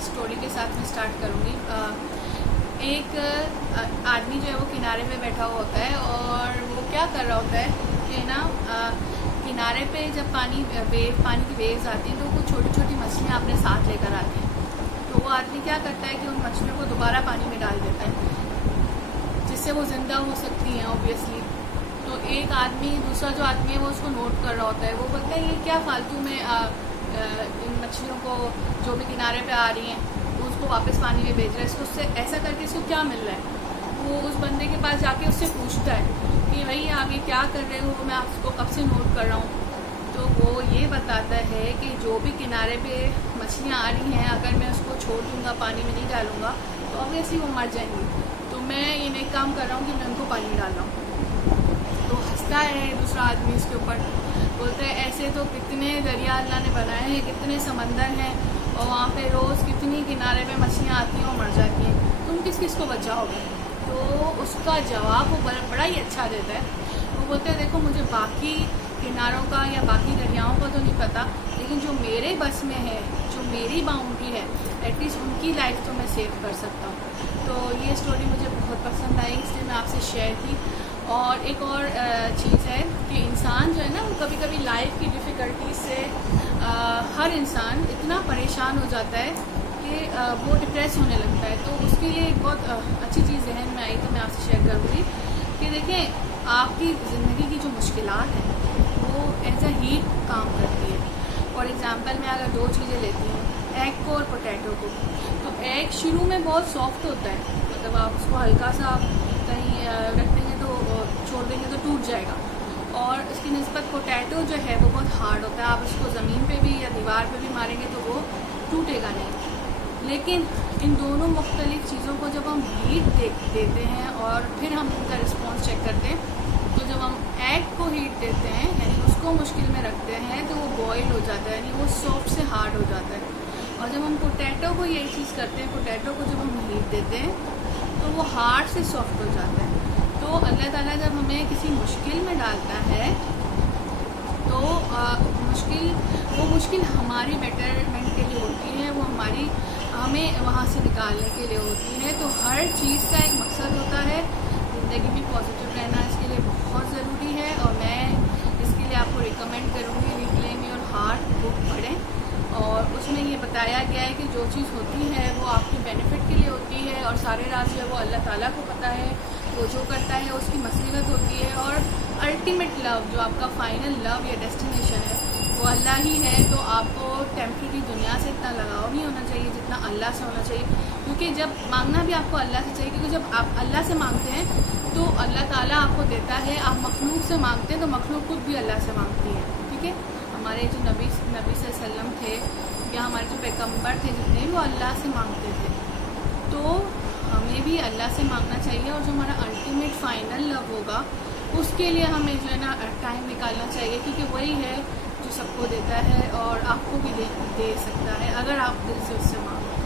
सी story के साथ में स्टार्ट करूँगी। एक आदमी जो है वो किनारे पे बैठा हुआ होता है और वो क्या कर रहा होता है कि ना किनारे पे जब पानी की वेव्स आती हैं तो वो छोटी छोटी मछलियाँ अपने साथ लेकर आती हैं। तो वो आदमी क्या करता है कि उन मछलियों को दोबारा पानी में डाल देता है जिससे वो ज़िंदा हो सकती हैं ऑब्वियसली। तो एक आदमी, दूसरा जो आदमी है वो उसको नोट कर रहा होता है। वो बोलता है ये क्या फालतू में इन मछलियों को जो भी किनारे पे आ रही हैं उसको वापस पानी में भेज रहा है, इसको उससे ऐसा करके इसको क्या मिल रहा है। वो उस बंदे के पास जाके उससे पूछता है कि भाई आप ये क्या कर रहे हो, मैं आपको कब से नोट कर रहा हूँ। तो वो ये बताता है कि जो भी किनारे पे मछलियाँ आ रही हैं अगर मैं उसको छोड़ दूँगा, पानी में नहीं डालूँगा तो ऑब्वियसली वो मर जाएंगी। तो मैं ये नहीं काम कर रहा हूँ कि मैं उनको पानी में डाल रहा हूँ। तो हंसता है दूसरा आदमी उसके ऊपर, बोलते हैं ऐसे तो कितने दरिया अल्लाह ने बनाए हैं, कितने समंदर हैं और वहाँ पे रोज़ कितनी किनारे पे मछलियाँ आती हैं और मर जाती हैं, तुम किस किस को बचाओगे। तो उसका जवाब वो बड़ा ही अच्छा देता है। वो बोलते हैं देखो मुझे बाकी किनारों का या बाकी दरियाओं का तो नहीं पता, लेकिन जो मेरे बस में है, जो मेरी बाउंड्री है, एटलीस्ट उनकी लाइफ तो मैं सेव कर सकता हूँ। तो ये स्टोरी मुझे बहुत पसंद आई, इसलिए मैं आपसे शेयर की। और एक और चीज़ है कि इंसान जो है ना वो कभी कभी लाइफ की डिफ़िकल्टी से हर इंसान इतना परेशान हो जाता है कि वो डिप्रेस होने लगता है। तो उसके लिए एक बहुत अच्छी चीज़ जहन में आई तो मैं आपसे शेयर करूँगी कि देखें आपकी ज़िंदगी की जो मुश्किलात हैं वो एज अ हीट काम करती है। फॉर एग्ज़ाम्पल मैं अगर दो चीज़ें लेती हूँ, एग को और पोटैटो को, तो एग शुरू में बहुत सॉफ्ट होता है, मतलब आप उसको हल्का सा कहीं रख देंगे तो छोड़ देंगे तो टूट जाएगा, और इसकी निस्बत पोटैटो जो है वो बहुत हार्ड होता है। आप उसको ज़मीन पे भी या दीवार पे भी मारेंगे तो वो टूटेगा नहीं। लेकिन इन दोनों मुख्तलिफ़ चीज़ों को जब हम हीट देते हैं और फिर हम उनका रिस्पॉन्स चेक करते हैं, तो जब हम एग को हीट देते हैं यानी उसको मुश्किल में रखते हैं तो वो बॉयल हो जाता है, यानी वो सॉफ्ट से हार्ड हो जाता है। और जब हम पोटैटो को यही चीज़ करते हैं, पोटैटो को जब हम हीट देते हैं तो वो हार्ड से सॉफ्ट हो जाता है। तो अल्लाह ताला जब हमें किसी मुश्किल में डालता है तो वो मुश्किल हमारी बेटरमेंट के लिए होती है, वो हमें वहाँ से निकालने के लिए होती है। तो हर चीज़ का एक मकसद होता है, ज़िंदगी में पॉजिटिव रहना इसके लिए बहुत ज़रूरी है। और मैं इसके लिए आपको रिकमेंड करूँगी रिक्लेम योर हार्ट बुक पढ़ें, और उसमें ये बताया गया है कि जो चीज़ होती है वो आपके बेनिफिट के लिए होती है और सारे राज जो है वो अल्लाह ताला को पता है, वो जो करता है उसकी मसलियत होती है। और अल्टीमेट लव, जो आपका फाइनल लव या डेस्टिनेशन है वो अल्लाह ही है। तो आपको टेम्परेरी दुनिया से इतना लगाव नहीं होना चाहिए जितना अल्लाह से होना चाहिए, क्योंकि जब मांगना भी आपको अल्लाह से चाहिए, क्योंकि जब आप अल्लाह से मांगते हैं तो अल्लाह ताला आपको देता है। आप मखलूक से मांगते हैं तो मखलूक खुद भी अल्लाह से मांगती है। ठीक है, हमारे जो नबी सल्लम थे या हमारे जो पैगम्बर थे जितने, वो अल्लाह से मांगते थे। तो हमें भी अल्लाह से मांगना चाहिए, और जो हमारा अल्टीमेट फाइनल लव होगा उसके लिए हमें जो है ना टाइम निकालना चाहिए, क्योंकि वही है जो सबको देता है और आपको भी दे सकता है अगर आप दिल से उससे मांगो।